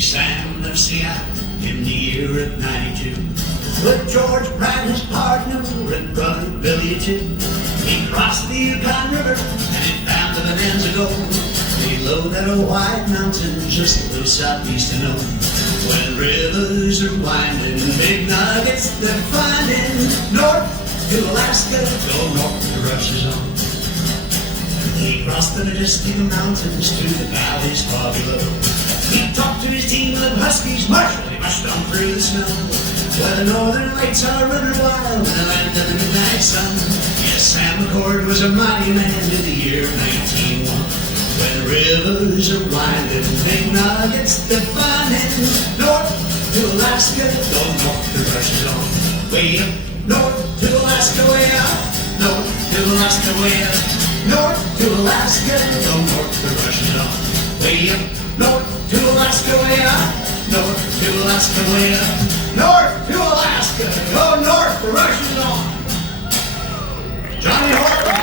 Sam left Seattle in the year of 92. With George Pratt, his partner, and brother Billy too. He crossed the Yukon River and he found the bonanza gold below that old white mountain just a little southeast of Nome. When rivers are winding, big nuggets they're finding. North to Alaska, go north to Russia's own. He crossed the majestic mountains to the valleys far below. He talked to his team of huskies, marshally mushed on through the snow. Where the northern lights are running wild in the land of the midnight sun. Yes, Sam McCord was a mighty man in the year 1901. When rivers are winding, big nuggets they're finding. North to Alaska, go north to Russia's own. Way up north to Alaska, way up. North to Alaska, way up. North to Alaska, go north to Russia's own. Way up north to Alaska, way up. North to Alaska, way up. North to Alaska, go north to Russia's own. Johnny Horton.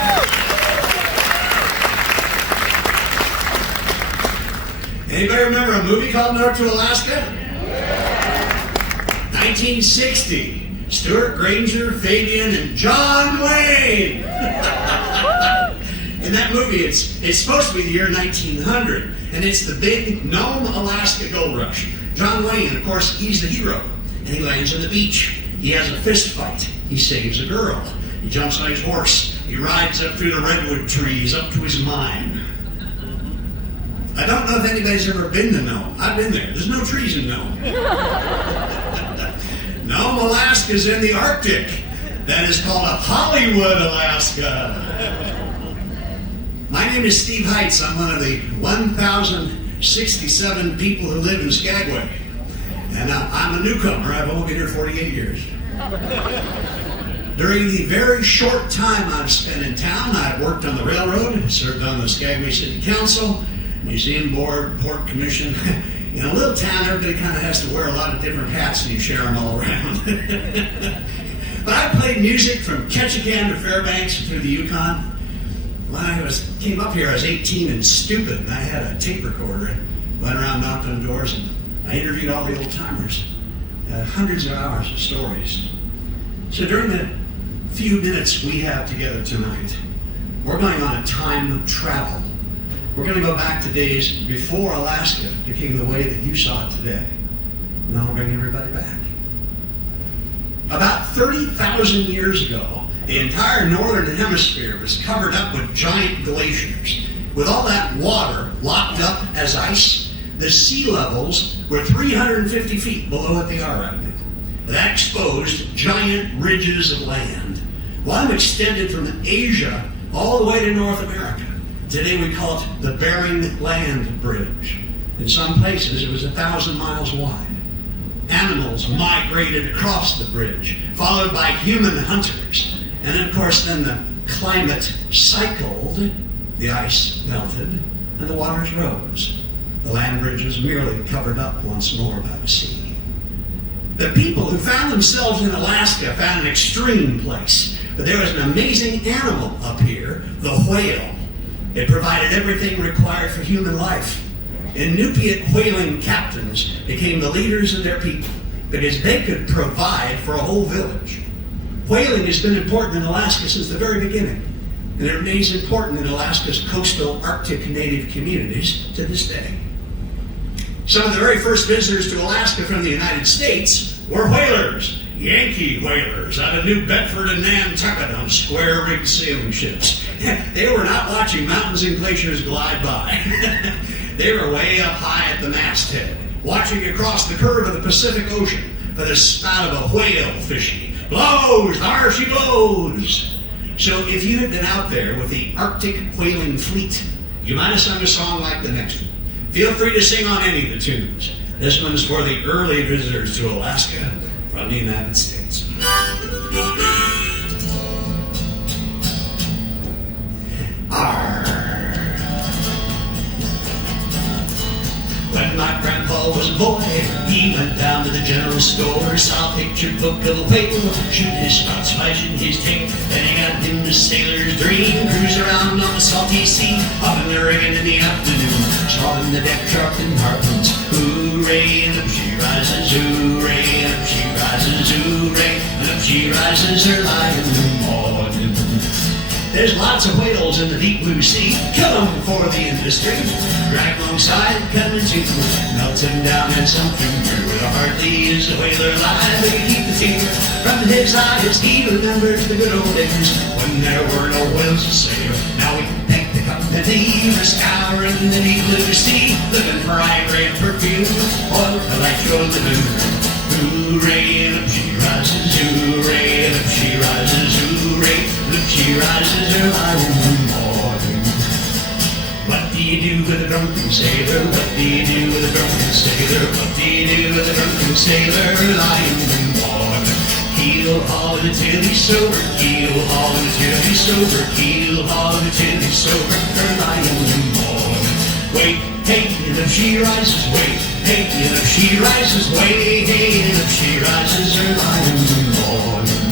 Anybody remember a movie called North to Alaska? 1960. Stuart Granger, Fabian, and John Wayne. In that movie, it's supposed to be the year 1900, and it's the big Nome, Alaska gold rush. John Wayne, of course, he's the hero, and he lands on the beach. He has a fist fight. He saves a girl. He jumps on his horse. He rides up through the redwood trees up to his mine. I don't know if anybody's ever been to Nome. I've been there. There's no trees in Nome. Nome, Alaska is in the Arctic. That is called a Hollywood, Alaska. My name is Steve Heitz. I'm one of the 1,067 people who live in Skagway. And I'm a newcomer. I've only been here 48 years. During the very short time I've spent in town, I've worked on the railroad, served on the Skagway City Council, Museum Board, Port Commission. In a little town, everybody kind of has to wear a lot of different hats and you share them all around. But I played music from Ketchikan to Fairbanks through the Yukon. When I came up here, I was 18 and stupid, and I had a tape recorder and went around, knocked on doors, and I interviewed all the old timers. Hundreds of hours of stories. So during the few minutes we have together tonight, we're going on a time travel. We're going to go back to days before Alaska became the way that you saw it today. And I'll bring everybody back. About 30,000 years ago, the entire northern hemisphere was covered up with giant glaciers. With all that water locked up as ice, the sea levels were 350 feet below what they are right now. That exposed giant ridges of land. One extended from Asia all the way to North America. Today we call it the Bering Land Bridge. In some places it was 1,000 miles wide. Animals migrated across the bridge, followed by human hunters. And then, of course, the climate cycled, the ice melted, and the waters rose. The land bridge was merely covered up once more by the sea. The people who found themselves in Alaska found an extreme place. But there was an amazing animal up here, the whale. It provided everything required for human life. Inupiat whaling captains became the leaders of their people because they could provide for a whole village. Whaling has been important in Alaska since the very beginning, and it remains important in Alaska's coastal Arctic native communities to this day. Some of the very first visitors to Alaska from the United States were whalers, Yankee whalers out of New Bedford and Nantucket on square-rigged sailing ships. They were not watching mountains and glaciers glide by. They were way up high at the masthead, watching across the curve of the Pacific Ocean for the spout of a whale fishing. Blows, there she blows. So if you had been out there with the Arctic whaling fleet, you might have sung a song like the next one. Feel free to sing on any of the tunes. This one's for the early visitors to Alaska from the United States. Arr. When my grandpa was a boy, he went down to the general store, saw a picture book of a whale, shoot his spout, splashing his tail, then he got in the sailor's dream. Cruise around on the salty sea, up in the rigging in the afternoon, swabbing the deck, sharpening harpoons. Hooray, and up she rises, hooray, and up she rises, hooray, and up she rises early in the morning. There's lots of whales in the deep blue sea, kill them for the industry. Drag alongside, coming to, melt him down and something through. Hardly is a whaler alive, but he keep the tear from his eyes. He remembers the good old days when there were no whales to sail. Now we can thank the company for scouring the deep blue sea, living for ivory and perfume, oil to light your living room. Hooray, and up she rises, hooray, and up she rises, hooray, and up she rises early in the morning. What do you do with a drunken sailor? What do you do with a drunken sailor? What do you do with a drunken sailor lying in the morning? Keel haul until he's sober, keel haul until he's sober, keel haul until he's sober, lying in the morning. Wait, hey, and up she rises, wait, hey, and up she rises, wait, hey, and up she rises early in the morning.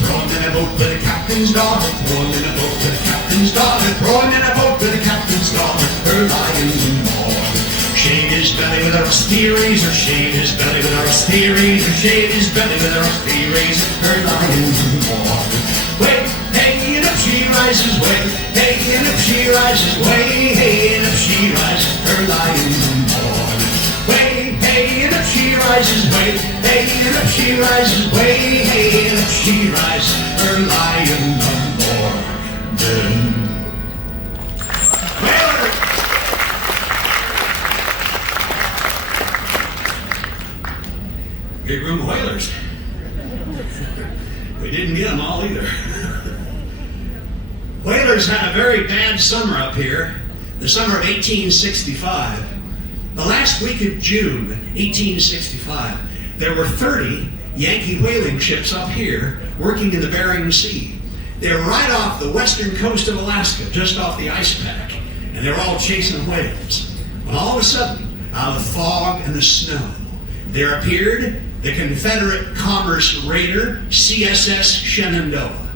Throw him in a boat with the captain's daughter, throw him in a boat with the captain's daughter, throw him in a boat with the captain's daughter, early in the morning. Shave his belly with a rusty razor, shave his belly with a rusty razor, shave his belly with a rusty razor, early in the morning. Wait, hey, and up she rises, wait, hey, and up she rises, wait, hey, and up she rises, early in the morning. Wait, hey, and up she rises, wait, hey, and up she rises, wait, hey, and up she rises, early in the morning. Big room of whalers. We didn't get them all either. Whalers had a very bad summer up here, the summer of 1865. The last week of June, 1865, there were 30 Yankee whaling ships up here working in the Bering Sea. They were right off the western coast of Alaska, just off the ice pack, and they were all chasing whales. When all of a sudden, out of the fog and the snow, there appeared the Confederate commerce raider CSS Shenandoah.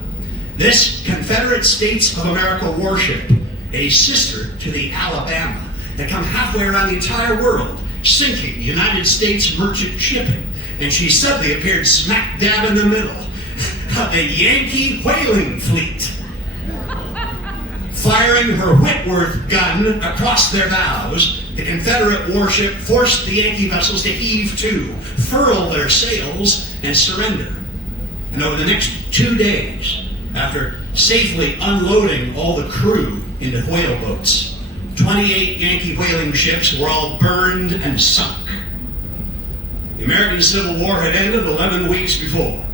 This Confederate States of America warship, a sister to the Alabama, had come halfway around the entire world, sinking United States merchant shipping, and she suddenly appeared smack dab in the middle of the Yankee whaling fleet. Firing her Whitworth gun across their bows, the Confederate warship forced the Yankee vessels to heave to, furl their sails, and surrender. And over the next 2 days, after safely unloading all the crew into whale boats, 28 Yankee whaling ships were all burned and sunk. The American Civil War had ended 11 weeks before.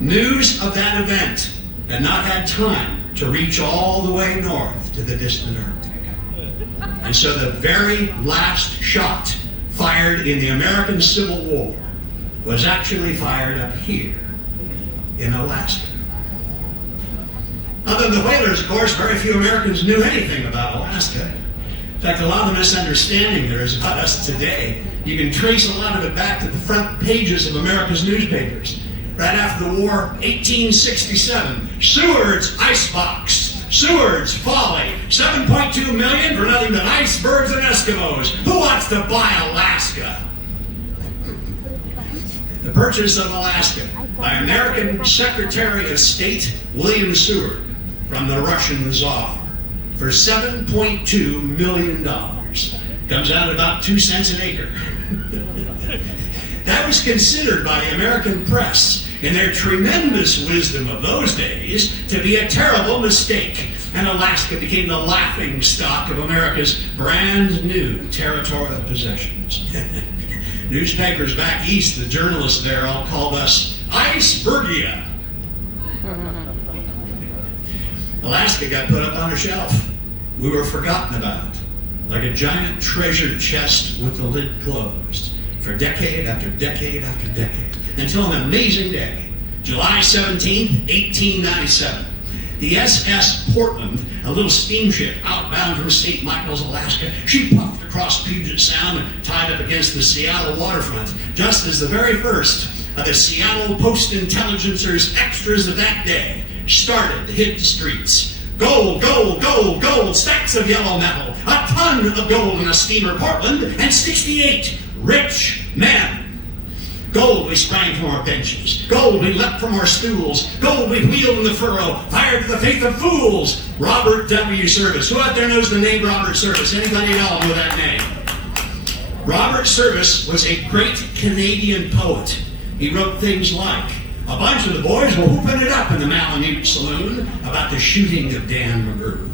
News of that event had not had time to reach all the way north to the distant Arctic. And so the very last shot fired in the American Civil War was actually fired up here in Alaska. Other than the whalers, of course, very few Americans knew anything about Alaska. In fact, a lot of the misunderstanding there is about us today, you can trace a lot of it back to the front pages of America's newspapers. Right after the war, 1867, Seward's icebox, Seward's folly, 7.2 million for nothing but icebergs and Eskimos. Who wants to buy Alaska? The purchase of Alaska by American Secretary of State William Seward from the Russian Tsar for $7.2 million. Comes out at about 2 cents an acre. That was considered by the American press, in their tremendous wisdom of those days, to be a terrible mistake. And Alaska became the laughing stock of America's brand new territorial possessions. Newspapers back east, the journalists there all called us Icebergia. Alaska got put up on a shelf. We were forgotten about, like a giant treasure chest with the lid closed, for decade after decade after decade, until an amazing day, July 17, 1897. The SS Portland, a little steamship outbound from St. Michael's, Alaska, she puffed across Puget Sound and tied up against the Seattle waterfront, just as the very first of the Seattle Post-Intelligencer's extras of that day started to hit the streets. Gold, gold, gold, gold, stacks of yellow metal, a ton of gold in a steamer Portland, and 68 rich men. Gold we sprang from our benches. Gold we leapt from our stools. Gold we wheeled in the furrow, fired to the faith of fools. Robert W. Service. Who out there knows the name Robert Service? Anybody know that name? Robert Service was a great Canadian poet. He wrote things like, a bunch of the boys were whooping it up in the Malamute Saloon about the shooting of Dan McGrew.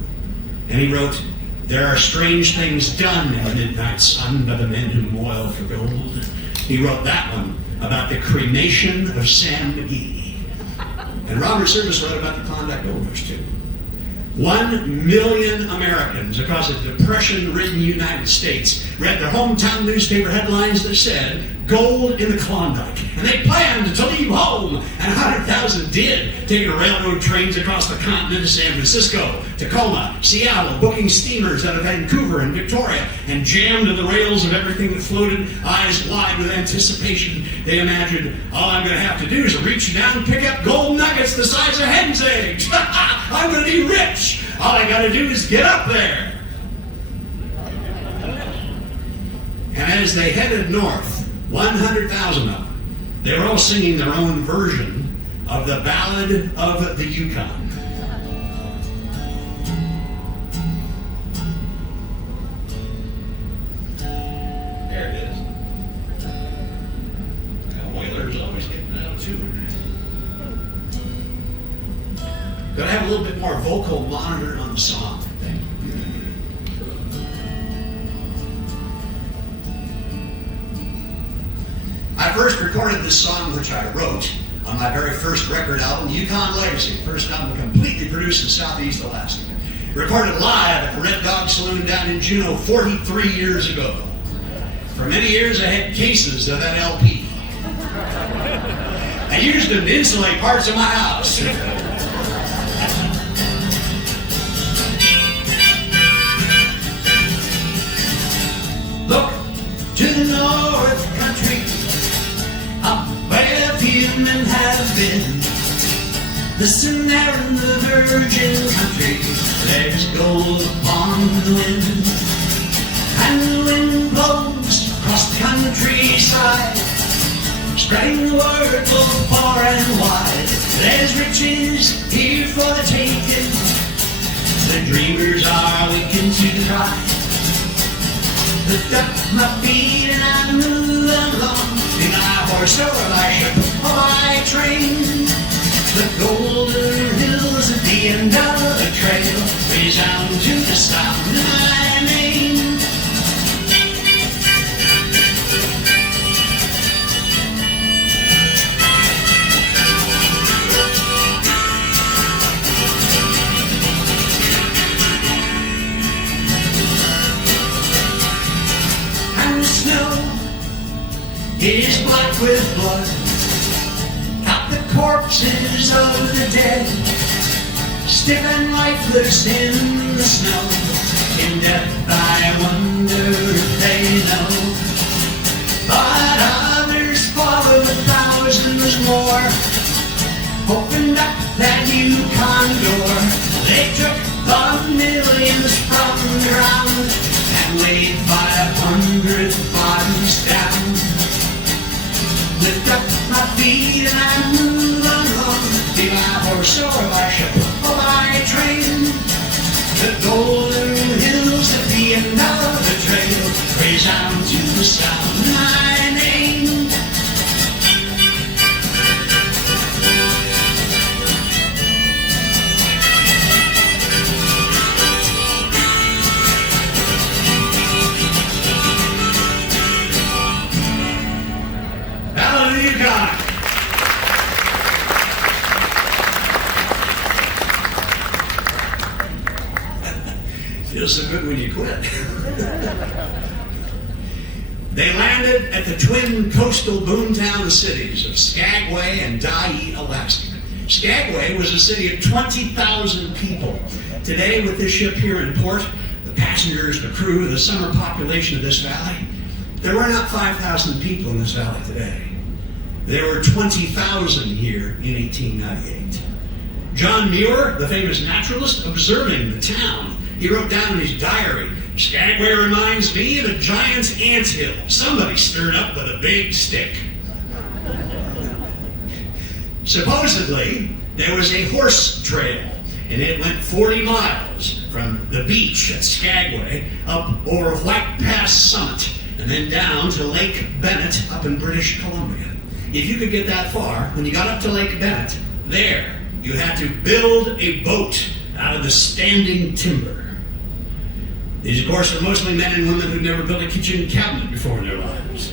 And he wrote, there are strange things done in the midnight sun by the men who moil for gold. He wrote that one about the cremation of Sam McGee. And Robert Service wrote about the Klondike Gold Rush too. 1 million Americans across the depression-ridden United States read their hometown newspaper headlines that said, gold in the Klondike. And they planned to leave home. And 100,000 did, taking railroad trains across the continent to San Francisco, Tacoma, Seattle, booking steamers out of Vancouver and Victoria, and jammed to the rails of everything that floated, eyes wide with anticipation. They imagined, all I'm going to have to do is reach down and pick up gold nuggets the size of hen's eggs. I'm going to be rich. All I got to do is get up there. And as they headed north, 100,000 of them, they were all singing their own version of the Ballad of the Yukon. There it is. Whalers always getting out too. Gotta have a little bit more vocal monitoring on the song. I first recorded this song, which I wrote on my very first record album, Yukon Legacy, first album completely produced in Southeast Alaska. Recorded live at the Red Dog Saloon down in Juneau 43 years ago. For many years I had cases of that LP. I used them to insulate parts of my house. Look to the north country, up where men have been. Listen there in the virgin country, there's gold upon the wind. And the wind blows across the countryside, spreading the word both far and wide. There's riches here for the taking, the dreamers are waking to the cry. Lift up my feet and I move along, in my horse or my ship or my train. The golden hills at the end of the trail resound to the sound of my name. Is black with blood, out the corpses of the dead, stiff and lifeless in the snow. In death I wonder if they know, but others follow the thousands more, opened up that Yukon door. They took the millions from the ground and laid 500 bodies down. Lift up my feet and I move along, be my horse or my ship or my train. The golden hills at the end of the trail resound to the sound of my name. Feels so good when you quit. They landed at the twin coastal boomtown cities of Skagway and WWII, Alaska. Skagway was a city of 20,000 people. Today, with this ship here in port, the passengers, the crew, the summer population of this valley, there were not 5,000 people in this valley today. There were 20,000 here in 1898. John Muir, the famous naturalist, observing the town, he wrote down in his diary, "Skagway reminds me of a giant's anthill. Somebody stirred up with a big stick." Supposedly, there was a horse trail, and it went 40 miles from the beach at Skagway up over White Pass Summit and then down to Lake Bennett up in British Columbia. If you could get that far, when you got up to Lake Bennett, there you had to build a boat out of the standing timber. These, of course, are mostly men and women who'd never built a kitchen cabinet before in their lives.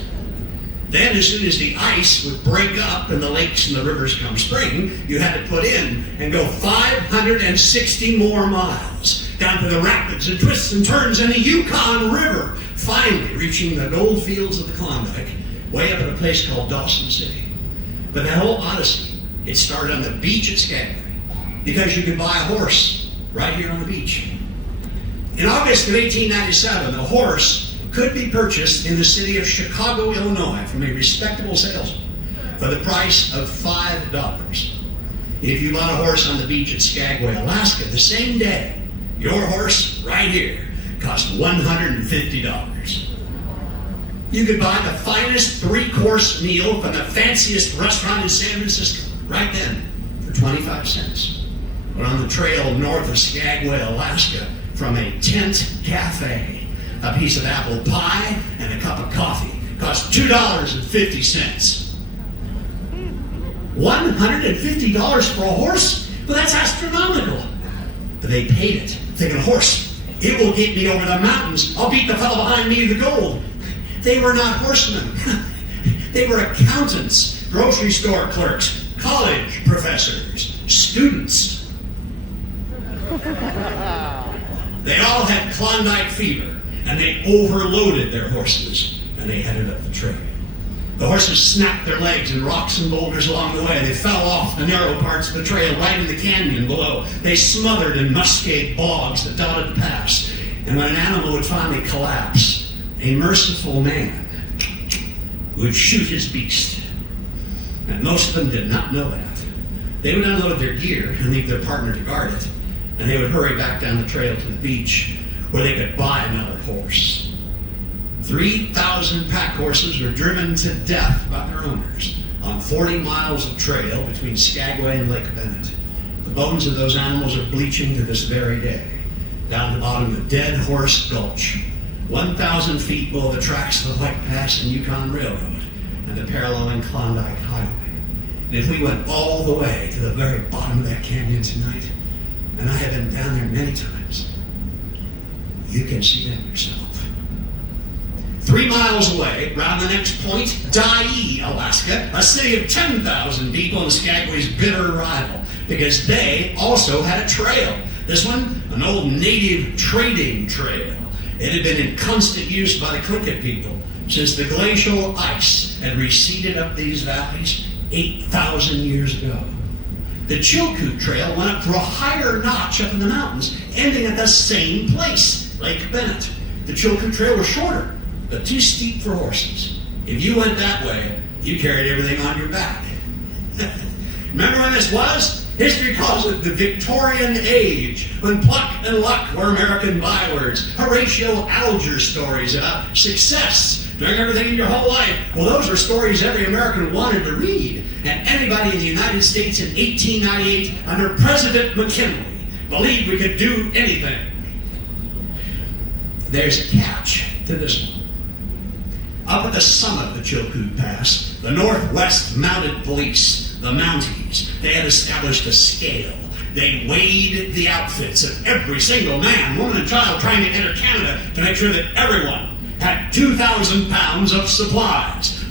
Then, as soon as the ice would break up and the lakes and the rivers come spring, you had to put in and go 560 more miles down to the rapids and twists and turns in the Yukon River, finally reaching the gold fields of the Klondike, way up at a place called Dawson City. But that whole odyssey, it started on the beach at Skagway, because you could buy a horse right here on the beach. In August of 1897, the horse could be purchased in the city of Chicago, Illinois, from a respectable salesman for the price of $5. If you bought a horse on the beach at Skagway, Alaska, the same day, your horse right here cost $150. You could buy the finest 3-course meal from the fanciest restaurant in San Francisco right then for 25 cents. But on the trail north of Skagway, Alaska, from a tent cafe, a piece of apple pie and a cup of coffee cost $2.50. $150 for a horse? Well, that's astronomical. But they paid it, thinking, a horse, it will get me over the mountains. I'll beat the fellow behind me to the gold. They were not horsemen. They were accountants, grocery store clerks, college professors, students. They all had Klondike fever, and they overloaded their horses, and they headed up the trail. The horses snapped their legs in rocks and boulders along the way. They fell off the narrow parts of the trail right in the canyon below. They smothered in muskeg bogs that dotted the pass. And when an animal would finally collapse, a merciful man would shoot his beast. And most of them did not know that. They would unload their gear and leave their partner to guard it, and they would hurry back down the trail to the beach where they could buy another horse. 3,000 pack horses were driven to death by their owners on 40 miles of trail between Skagway and Lake Bennett. The bones of those animals are bleaching to this very day, down the bottom of the Dead Horse Gulch, 1,000 feet below the tracks of the White Pass and Yukon Railroad and the paralleling Klondike Highway. And if we went all the way to the very bottom of that canyon tonight, and I have been down there many times, you can see them yourself. 3 miles away, round the next point, WWII, Alaska, a city of 10,000 people and Skagway's bitter rival, because they also had a trail. This one, an old native trading trail. It had been in constant use by the Crooked people since the glacial ice had receded up these valleys 8,000 years ago. The Chilkoot Trail went up through a higher notch up in the mountains, ending at the same place, Lake Bennett. The Chilkoot Trail was shorter, but too steep for horses. If you went that way, you carried everything on your back. Remember when this was? History calls it the Victorian Age, when pluck and luck were American bywords. Horatio Alger stories about success, doing everything in your whole life. Well, those were stories every American wanted to read. And anybody in the United States in 1898 under President McKinley believed we could do anything. There's a catch to this one. Up at the summit of the Chilkoot Pass, the Northwest Mounted Police, the Mounties, they had established a scale. They weighed the outfits of every single man, woman, and child trying to enter Canada to make sure that everyone had 2,000 pounds of supplies.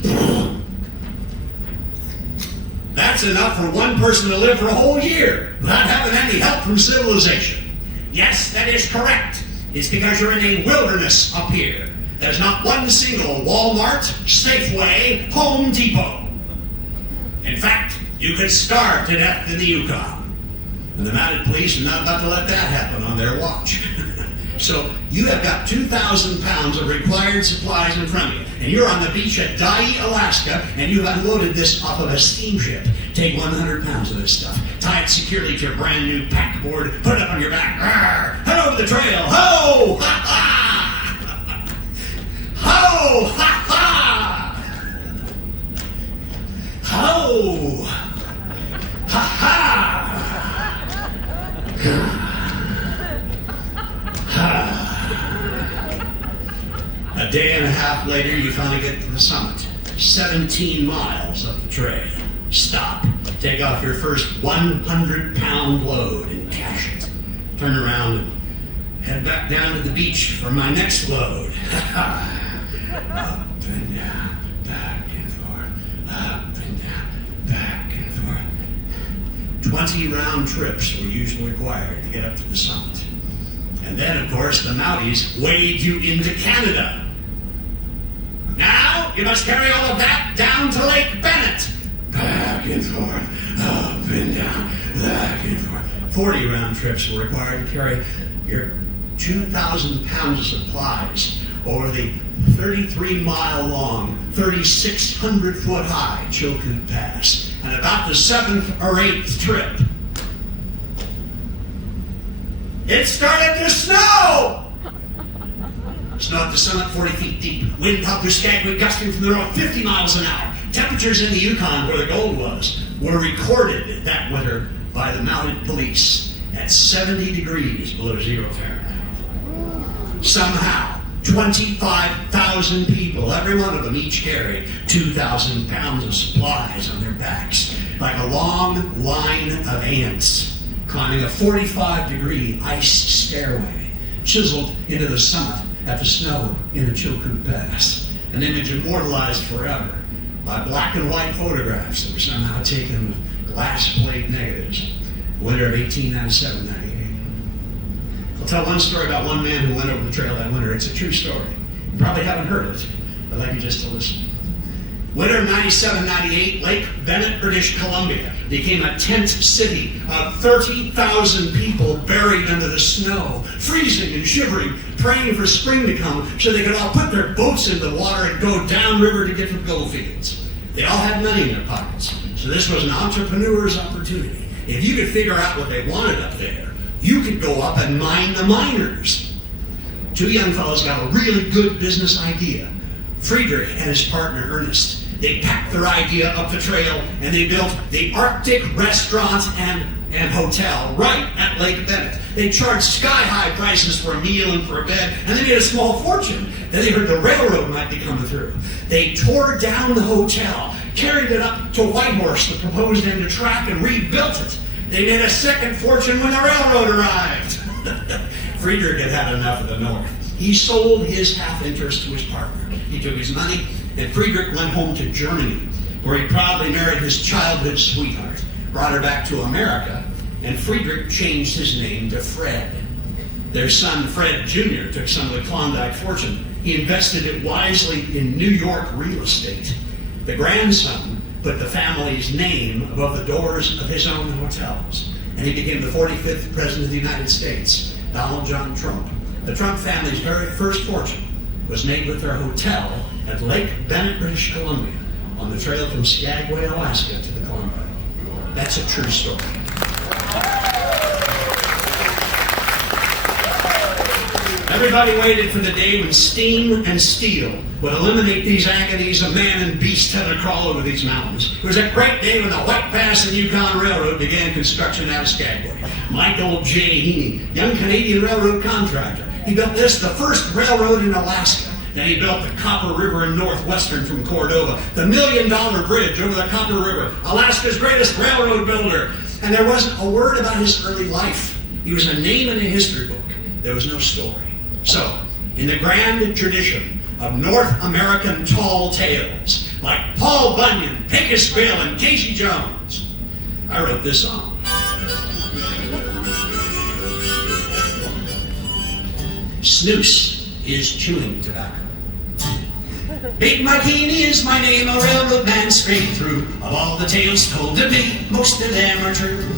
That's enough for one person to live for a whole year without having any help from civilization. Yes, that is correct. It's because you're in a wilderness up here. There's not one single Walmart, Safeway, Home Depot. In fact, you could starve to death in the Yukon. And the mounted police are not about to let that happen on their watch. So you have got 2,000 pounds of required supplies in front of you. and you're on the beach at WWII, Alaska, and you've unloaded this off of a steamship. Take 100 pounds of this stuff, tie it securely to your brand new pack board, put it up on your back, head over the trail, ho, ha, ha, ho, ha, ha, ho, ha, ha. A day and a half later, you finally get to the summit. 17 miles up the trail. Stop. Take off your first 100-pound load and cash it. Turn around and head back down to the beach for my next load. Up and down, back and forth. Up and down, back and forth. 20 round trips were usually required to get up to the summit. And then, of course, the Mounties wade you into Canada. Now, you must carry all of that down to Lake Bennett. Back and forth, up and down, back and forth. 40 round trips were required to carry your 2,000 pounds of supplies over the 33-mile-long, 3,600-foot-high Chilkoot Pass. And about the 7th or 8th trip, it started to snow! Snow at the summit 40 feet deep. Wind up to Skagway gusting from the north 50 miles an hour. Temperatures in the Yukon, where the gold was, were recorded that winter by the mounted police at 70 degrees below 0 Fahrenheit. Somehow, 25,000 people, every one of them each carried 2,000 pounds of supplies on their backs, like a long line of ants climbing a 45-degree ice stairway, chiseled into the summit at the snow in the Chilkoot Pass, an image immortalized forever by black and white photographs that were somehow taken with glass plate negatives, winter of 1897-98. I'll tell one story about one man who went over the trail that winter. It's a true story. You probably haven't heard it, but I'd like you just to listen. Winter of 97-98, Lake Bennett, British Columbia became a tent city of 30,000 people buried under the snow, freezing and shivering, praying for spring to come so they could all put their boats in the water and go downriver to get to the gold fields. They all had money in their pockets, so this was an entrepreneur's opportunity. If you could figure out what they wanted up there, you could go up and mine the miners. Two young fellows got a really good business idea. Friedrich and his partner Ernest, they packed their idea up the trail and they built the Arctic restaurant and hotel right at Lake Bennett. They charged sky-high prices for a meal and for a bed, and they made a small fortune. Then they heard the railroad might be coming through. They tore down the hotel, carried it up to Whitehorse, the proposed end of track, and rebuilt it. They made a second fortune when the railroad arrived. Friedrich had had enough of the North. He sold his half-interest to his partner. He took his money, and Friedrich went home to Germany, where he proudly married his childhood sweetheart, brought her back to America, and Friedrich changed his name to Fred. Their son, Fred Jr., took some of the Klondike fortune. He invested it wisely in New York real estate. The grandson put the family's name above the doors of his own hotels, and he became the 45th President of the United States, Donald John Trump. The Trump family's very first fortune was made with their hotel at Lake Bennett, British Columbia, on the trail from Skagway, Alaska to the Klondike. That's a true story. Everybody waited for the day when steam and steel would eliminate these agonies of man and beast had to crawl over these mountains. It was a great day when the White Pass and Yukon Railroad began construction out of Skagway. Michael J. Heaney, young Canadian railroad contractor, he built this, the first railroad in Alaska. Then he built the Copper River in northwestern from Cordova, the $1 million bridge over the Copper River, Alaska's greatest railroad builder. And there wasn't a word about his early life. He was a name in a history book. There was no story. So, in the grand tradition of North American tall tales, like Paul Bunyan, Pecos Bill, and Casey Jones, I wrote this song. Snooze is chewing tobacco. Big Martini is my name, a railroad man straight through. Of all the tales told to me, most of them are true.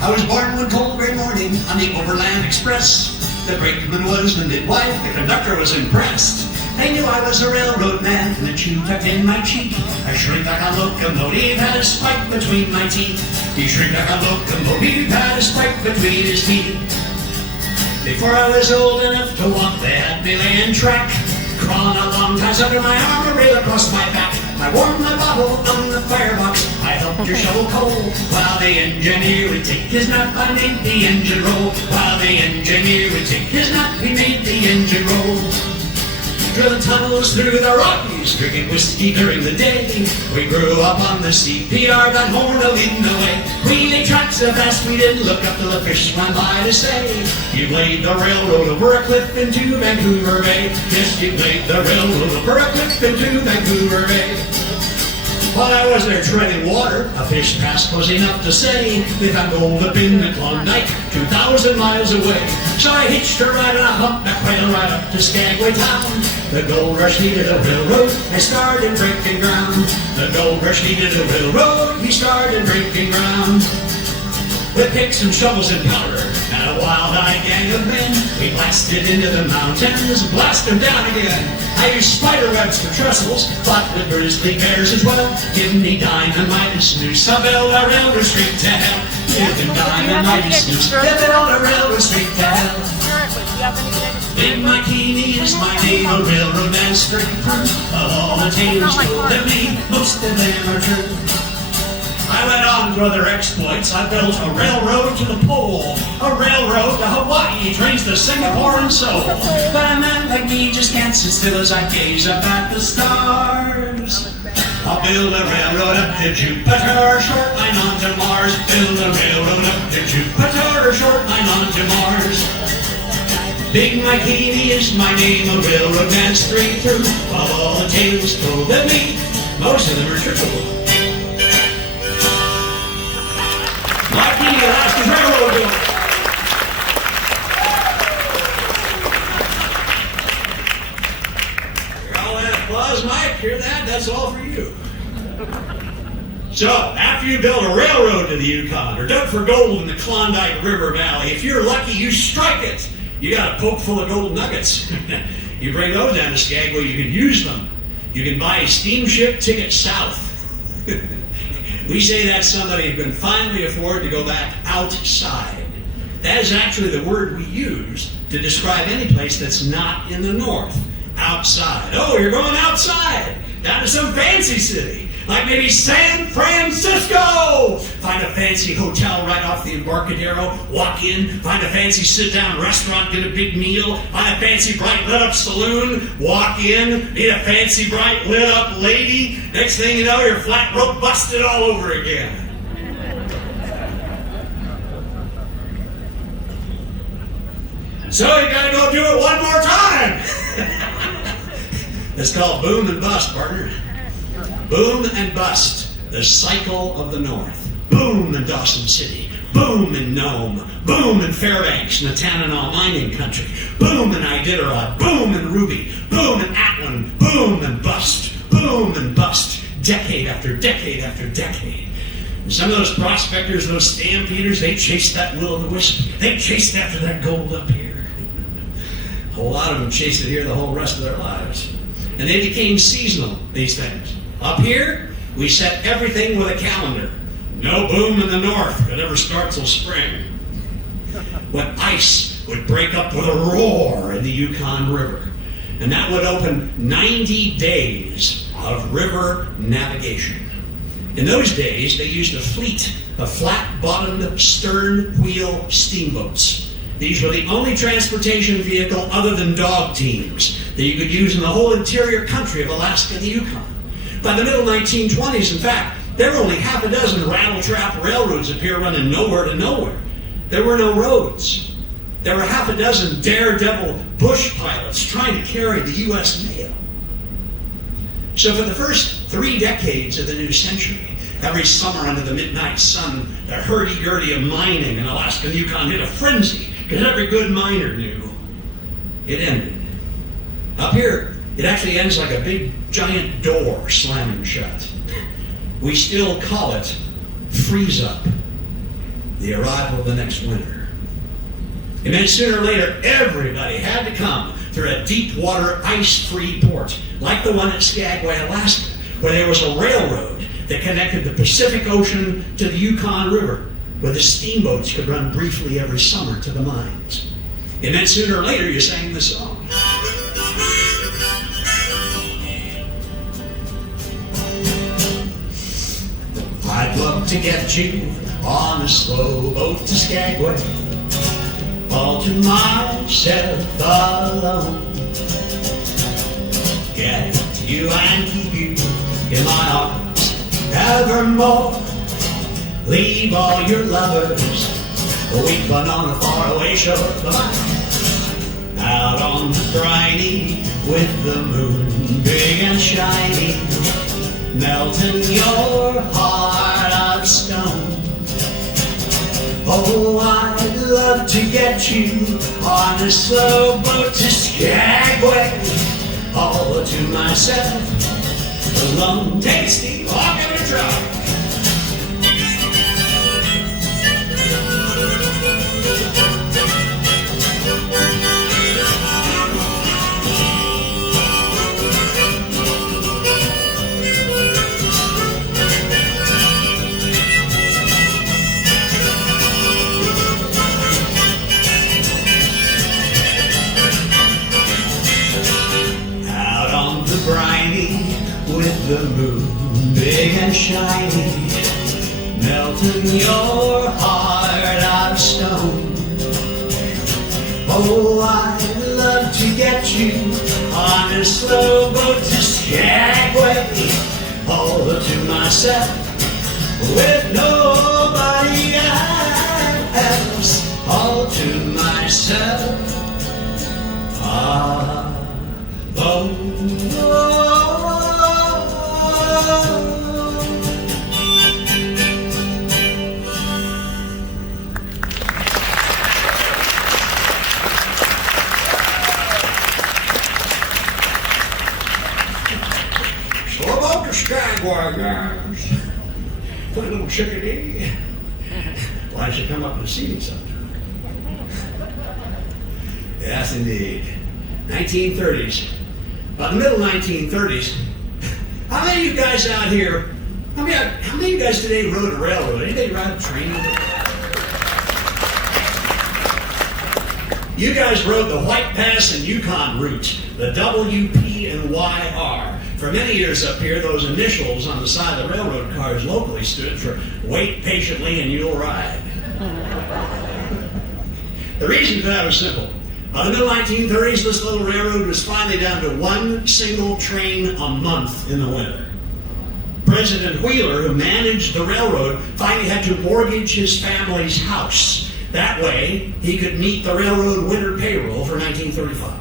I was born one cold gray morning on the Overland Express. The brakeman was the midwife, the conductor was impressed. They knew I was a railroad man from the chew tucked in my cheek. I shrink like a locomotive, had a spike between my teeth. He shrieked like a locomotive, had a spike between his teeth. Before I was old enough to walk, they had me laying track, crawling along, ties under my arm, a rail across my back. I warmed my bottle on the firebox, I helped her shovel coal, while the engineer would take his nap, I made the engine roll. While the engineer would take his nap, he made the engine roll. Drilling tunnels through the Rockies, drinking whiskey during the day. We grew up on the CPR, that horn leading the way. We laid tracks so fast we didn't look up till the fish swam by to say, you laid the railroad over a cliff into Vancouver Bay. Yes, you laid the railroad over a cliff into Vancouver Bay. While I was there treading water, a fish passed close enough to say, they found gold up in the Klondike, 2,000 miles away. So I hitched a ride on a humpback whale right up to Skagway town. The gold rush needed a railroad, I started breaking ground. The gold rush needed a railroad, he started breaking ground. With picks and shovels and powder, and a wild-eyed gang of men, we blasted into the mountains, blast them down again. I used spider webs for trestles, fought with grizzly bears as well. Give me dynamite and snooze, I built a railroad straight to hell. Give me dynamite and snooze, I built a railroad straight to hell. Big Mikey is my name, a railroad man straight through. Of all the tales told of me, most of them are true. I went on to other exploits. I built a railroad to the pole, a railroad to Hawaii, trains to Singapore and Seoul. But a man like me just can't sit still as I gaze up at the stars. I'll build a railroad up to Jupiter, short line on to Mars. Build a railroad up to Jupiter, short line on to Mars. Big Mikey is my name, a railroad man straight through. Of all the tales told of me, most of them are true. Mikey, Alaska's railroad builder. Hear all that applause, Mike? Hear that? That's all for you. So, after you build a railroad to the Yukon or dug for gold in the Klondike River Valley, if you're lucky, you strike it. You got a poke full of gold nuggets. You bring those down to Skagway, you can use them. You can buy a steamship ticket south. We say that's somebody who can finally afford to go back outside. That is actually the word we use to describe any place that's not in the north. Outside. Oh, you're going outside. Down to some fancy city. Like maybe San Francisco. Find a fancy hotel right off the Embarcadero. Walk in. Find a fancy sit-down restaurant. Get a big meal. Find a fancy bright lit-up saloon. Walk in. Meet a fancy bright lit-up lady. Next thing you know, your flat broke busted all over again. So you gotta go do it one more time. It's called boom and bust, partner. Boom and bust, the cycle of the North. Boom in Dawson City. Boom in Nome. Boom in Fairbanks, Natananal mining country. Boom in Iditarod. Boom in Ruby. Boom in Atwin. Boom and bust. Boom and bust. Decade after decade after decade. And some of those prospectors, those stampeders, they chased that will-o'-the-wisp. They chased after that gold up here. A whole lot of them chased it here the whole rest of their lives. And they became seasonal, these things. Up here, we set everything with a calendar. No boom in the north could ever start till spring. When ice would break up with a roar in the Yukon River. And that would open 90 days of river navigation. In those days, they used a fleet of flat-bottomed stern-wheel steamboats. These were the only transportation vehicle other than dog teams that you could use in the whole interior country of Alaska and the Yukon. By the middle 1920s, in fact, there were only half a dozen rattle-trap railroads up here running nowhere to nowhere. There were no roads. There were half a dozen daredevil bush pilots trying to carry the U.S. mail. So for the first 3 decades of the new century, every summer under the midnight sun, the hurdy-gurdy of mining in Alaska and Yukon hit a frenzy, because every good miner knew it ended. Up here, it actually ends like a big, giant door slamming shut. We still call it freeze up, the arrival of the next winter. And then sooner or later, everybody had to come through a deep water, ice-free port, like the one at Skagway, Alaska, where there was a railroad that connected the Pacific Ocean to the Yukon River, where the steamboats could run briefly every summer to the mines. And then sooner or later, you sang the song. I'd love to get you on a slow boat to Skagway, all to myself alone. Get you and keep you in my arms evermore. Leave all your lovers, weep on a faraway shore. Bye-bye. Out on the briny with the moon big and shiny, melting your heart of stone. Oh, I'd love to get you on a slow boat to Skagway, all to myself alone. Tasty, I'll give it a try. Briny with the moon big and shiny, melting your heart of stone. Oh, I'd love to get you on a slow boat to Skagway, all to myself with nobody else, all to myself. Slow boat to Skagway, guys. Put a little chickadee. Why don't you come up and see me sometime? Yes, indeed. 1930s. By the middle 1930s, how many of you guys out here, how many of you guys today rode a railroad? Anybody ride a train? You guys rode the White Pass and Yukon route, the WWII. For many years up here, those initials on the side of the railroad cars locally stood for Wait Patiently and You'll Ride. The reason for that was simple. By the middle 1930s, this little railroad was finally down to one single train a month in the winter. President Wheeler, who managed the railroad, finally had to mortgage his family's house. That way, he could meet the railroad winter payroll for 1935.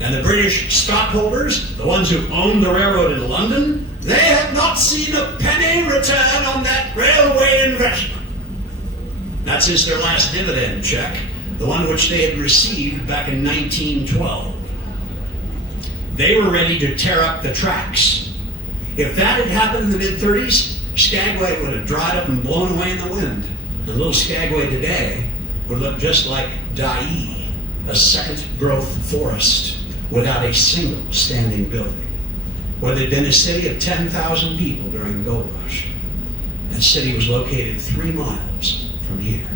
And the British stockholders, the ones who owned the railroad in London, they had not seen a penny return on that railway investment. Not since their last dividend check, the one which they had received back in 1912. They were ready to tear up the tracks. If that had happened in the mid-30s, Skagway would have dried up and blown away in the wind. The little Skagway today would look just like WWII, a second-growth forest without a single standing building, where there'd been a city of 10,000 people during the gold rush. That city was located 3 miles from here.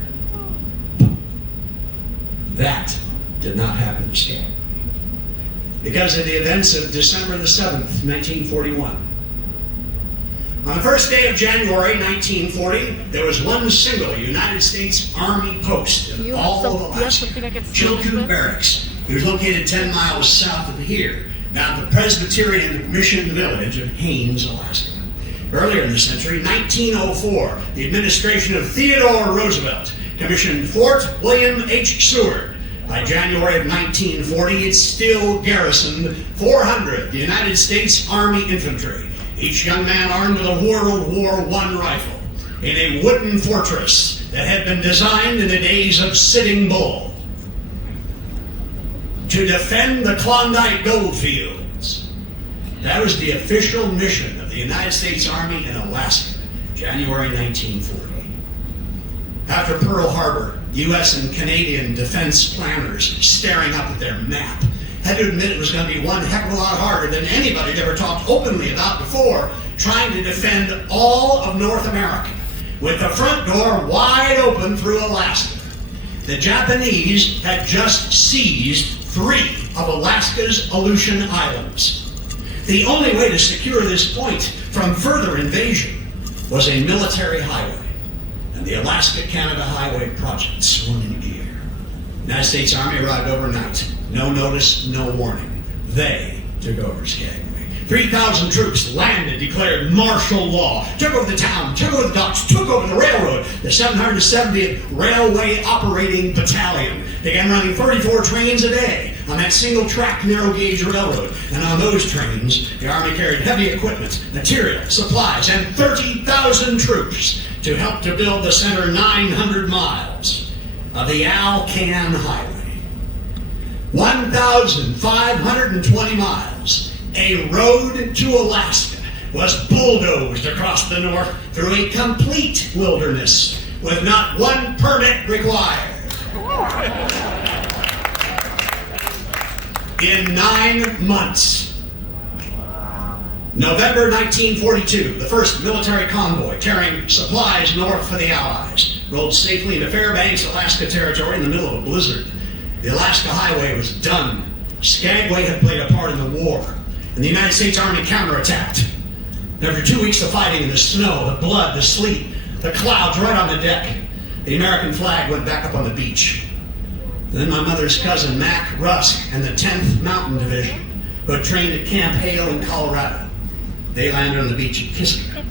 That did not happen to Skagway because of the events of December the 7th, 1941. On the first day of January 1940, there was one single United States Army post in all of Alaska, Chilkoot Barracks. It was located 10 miles south of here, now the Presbyterian Mission Village of Haines, Alaska. Earlier in the century, 1904, the administration of Theodore Roosevelt commissioned Fort William H. Seward. By January of 1940, it still garrisoned 400 United States Army infantry, each young man armed with a World War I rifle, in a wooden fortress that had been designed in the days of Sitting Bull to defend the Klondike goldfields. That was the official mission of the United States Army in Alaska, January 1940. After Pearl Harbor, U.S. and Canadian defense planners staring up at their map. Had to admit it was going to be one heck of a lot harder than anybody had ever talked openly about before, trying to defend all of North America, with the front door wide open through Alaska. The Japanese had just seized 3 of Alaska's Aleutian Islands. The only way to secure this point from further invasion was a military highway, and the Alaska-Canada Highway project swung into gear. The United States Army arrived overnight. No notice, no warning. They took over Skagway. 3,000 troops landed, declared martial law, took over the town, took over the docks, took over the railroad. The 770th Railway Operating Battalion began running 34 trains a day on that single-track, narrow-gauge railroad. And on those trains, the Army carried heavy equipment, material, supplies, and 30,000 troops to help to build the center 900 miles of the Alcan Highway. 1,520 miles. A road to Alaska was bulldozed across the north through a complete wilderness with not one permit required. In 9 months, November 1942, the first military convoy carrying supplies north for the Allies rolled safely into Fairbanks, Alaska Territory in the middle of a blizzard. The Alaska Highway was done. Skagway had played a part in the war, and the United States Army counterattacked. After 2 weeks of fighting in the snow, the blood, the sleet, the clouds right on the deck, the American flag went back up on the beach. Then my mother's cousin, Mac Rusk, and the 10th Mountain Division, who had trained at Camp Hale in Colorado, they landed on the beach at Kiska.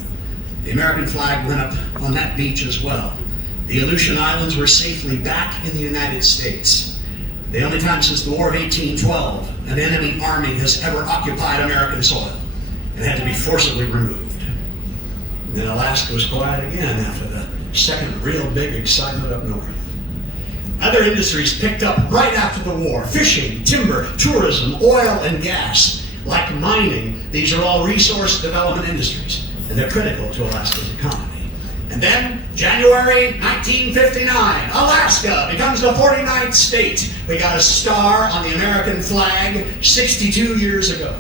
The American flag went up on that beach as well. The Aleutian Islands were safely back in the United States. The only time since the War of 1812 an enemy army has ever occupied American soil and had to be forcibly removed. And then Alaska was quiet again after the second real big excitement up north. Other industries picked up right after the war: fishing, timber, tourism, oil and gas. Like mining, these are all resource development industries, and they're critical to Alaska's economy. And then, January 1959, Alaska becomes the 49th state. We got a star on the American flag 62 years ago.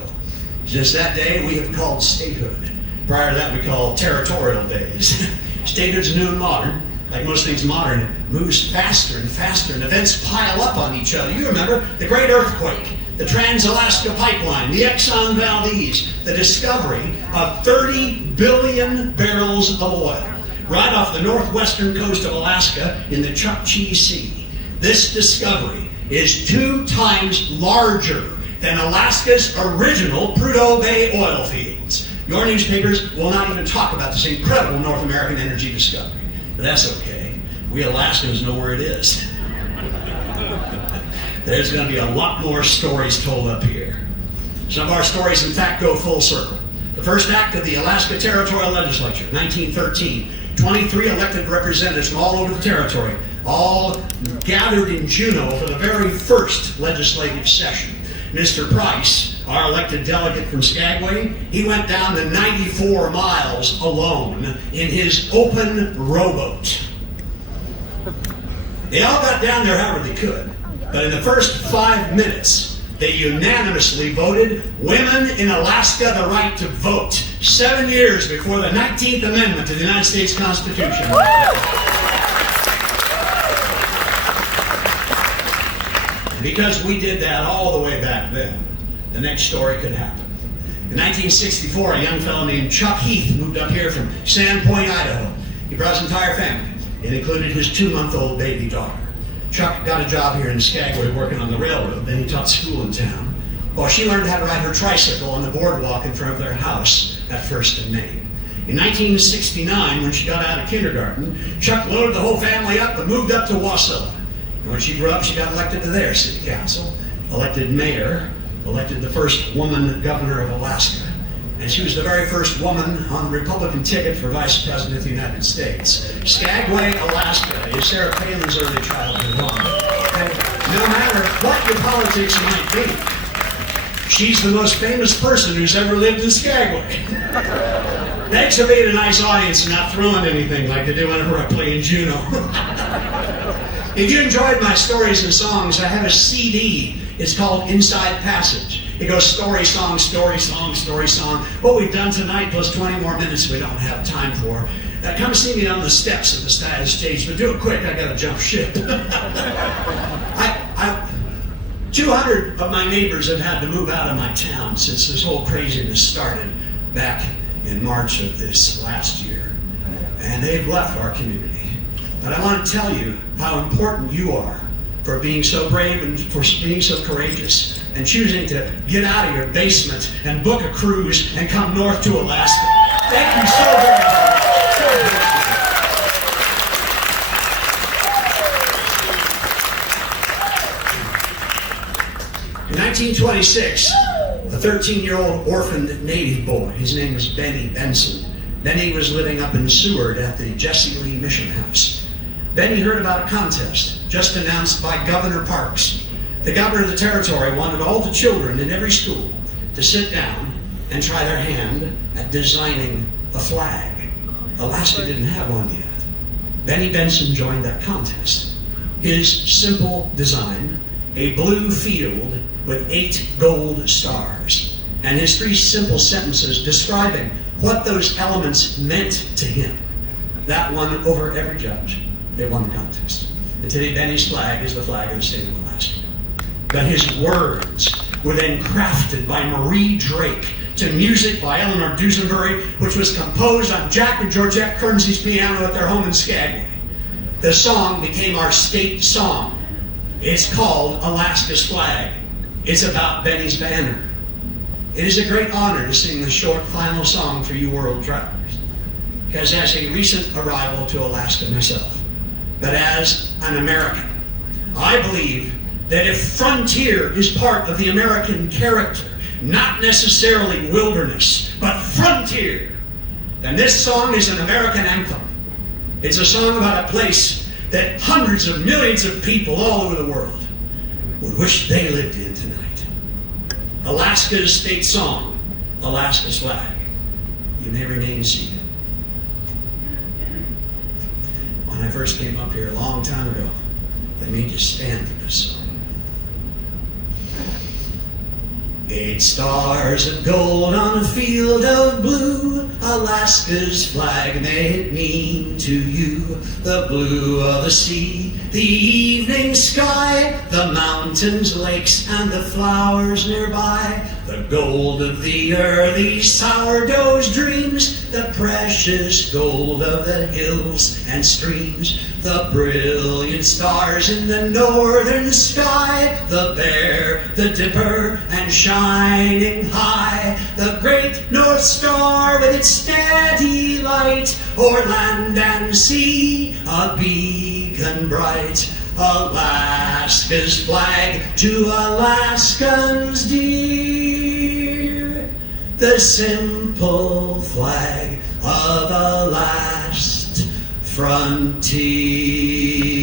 Just that day, we have called statehood. Prior to that, we called territorial days. Statehood's new and modern. Like most things modern, it moves faster and faster, and events pile up on each other. You remember the Great Earthquake, the Trans-Alaska Pipeline, the Exxon Valdez, the discovery of 30 billion barrels of oil right off the northwestern coast of Alaska in the Chukchi Sea. This discovery is 2 times larger than Alaska's original Prudhoe Bay oil fields. Your newspapers will not even talk about this incredible North American energy discovery. But that's okay. We Alaskans know where it is. There's going to be a lot more stories told up here. Some of our stories, in fact, go full circle. The first act of the Alaska Territorial Legislature, 1913. 23 elected representatives from all over the territory, all gathered in Juneau for the very first legislative session. Mr. Price, our elected delegate from Skagway, he went down to 94 miles alone in his open rowboat. They all got down there however they could, but in the first 5 minutes, they unanimously voted women in Alaska the right to vote, 7 years before the 19th Amendment to the United States Constitution. Because we did that all the way back then, the next story could happen. In 1964, a young fellow named Chuck Heath moved up here from Sandpoint, Idaho. He brought his entire family. It included his 2-month-old baby daughter. Chuck got a job here in Skagway working on the railroad. Then he taught school in town, while she learned how to ride her tricycle on the boardwalk in front of their house at 1st and Main. In 1969, when she got out of kindergarten, Chuck loaded the whole family up and moved up to Wasilla. And when she grew up, she got elected to their city council, elected mayor, elected the first woman governor of Alaska. And she was the very first woman on the Republican ticket for Vice President of the United States. Skagway, Alaska is Sarah Palin's early childhood home. And no matter what your politics might be, she's the most famous person who's ever lived in Skagway. Thanks for being a nice audience and not throwing anything like they do whenever I play in Juneau. If you enjoyed my stories and songs, I have a CD. It's called Inside Passage. It goes story, song, story, song, story, song. What we've done tonight plus 20 more minutes we don't have time for. Come see me on the steps of the stage, but do it quick. I got to jump ship. 200 of my neighbors have had to move out of my town since this whole craziness started back in March of this last year. And they've left our community. But I want to tell you how important you are for being so brave and for being so courageous and choosing to get out of your basement and book a cruise and come north to Alaska. Thank you so very much. In 1926, a 13-year-old orphaned Navy boy, his name was Benson. Benny was living up in Seward at the Jesse Lee Mission House. Benny heard about a contest just announced by Governor Parks. The governor of the territory wanted all the children in every school to sit down and try their hand at designing a flag. Alaska didn't have one yet. Benny Benson joined that contest. His simple design, a blue field with 8 gold stars, and his 3 simple sentences describing what those elements meant to him. That won over every judge. They won the contest. And today Benny's flag is the flag of the state of Alaska. But his words were then crafted by Marie Drake to music by Eleanor Dusenberry, which was composed on Jack and Georgette Kernsy's piano at their home in Skagway. The song became our state song. It's called Alaska's Flag. It's about Benny's banner. It is a great honor to sing the short final song for you world travelers. Because as a recent arrival to Alaska myself, but as an American, I believe that if frontier is part of the American character, not necessarily wilderness, but frontier, then this song is an American anthem. It's a song about a place that hundreds of millions of people all over the world would wish they lived in tonight. Alaska's state song, Alaska's Flag. You may remain seated. When I first came up here a long time ago, they made you stand for this song. 8 stars of gold on a field of blue, Alaska's flag may it mean to you. The blue of the sea, the evening sky, the mountains, lakes, and the flowers nearby. The gold of the early sourdough's dreams, the precious gold of the hills and streams. The brilliant stars in the northern sky, the Bear, the Dipper, and shining high. The great North Star with its steady light, o'er land and sea, a beacon bright. Alaska's flag to Alaskans dear, the simple flag of a last frontier.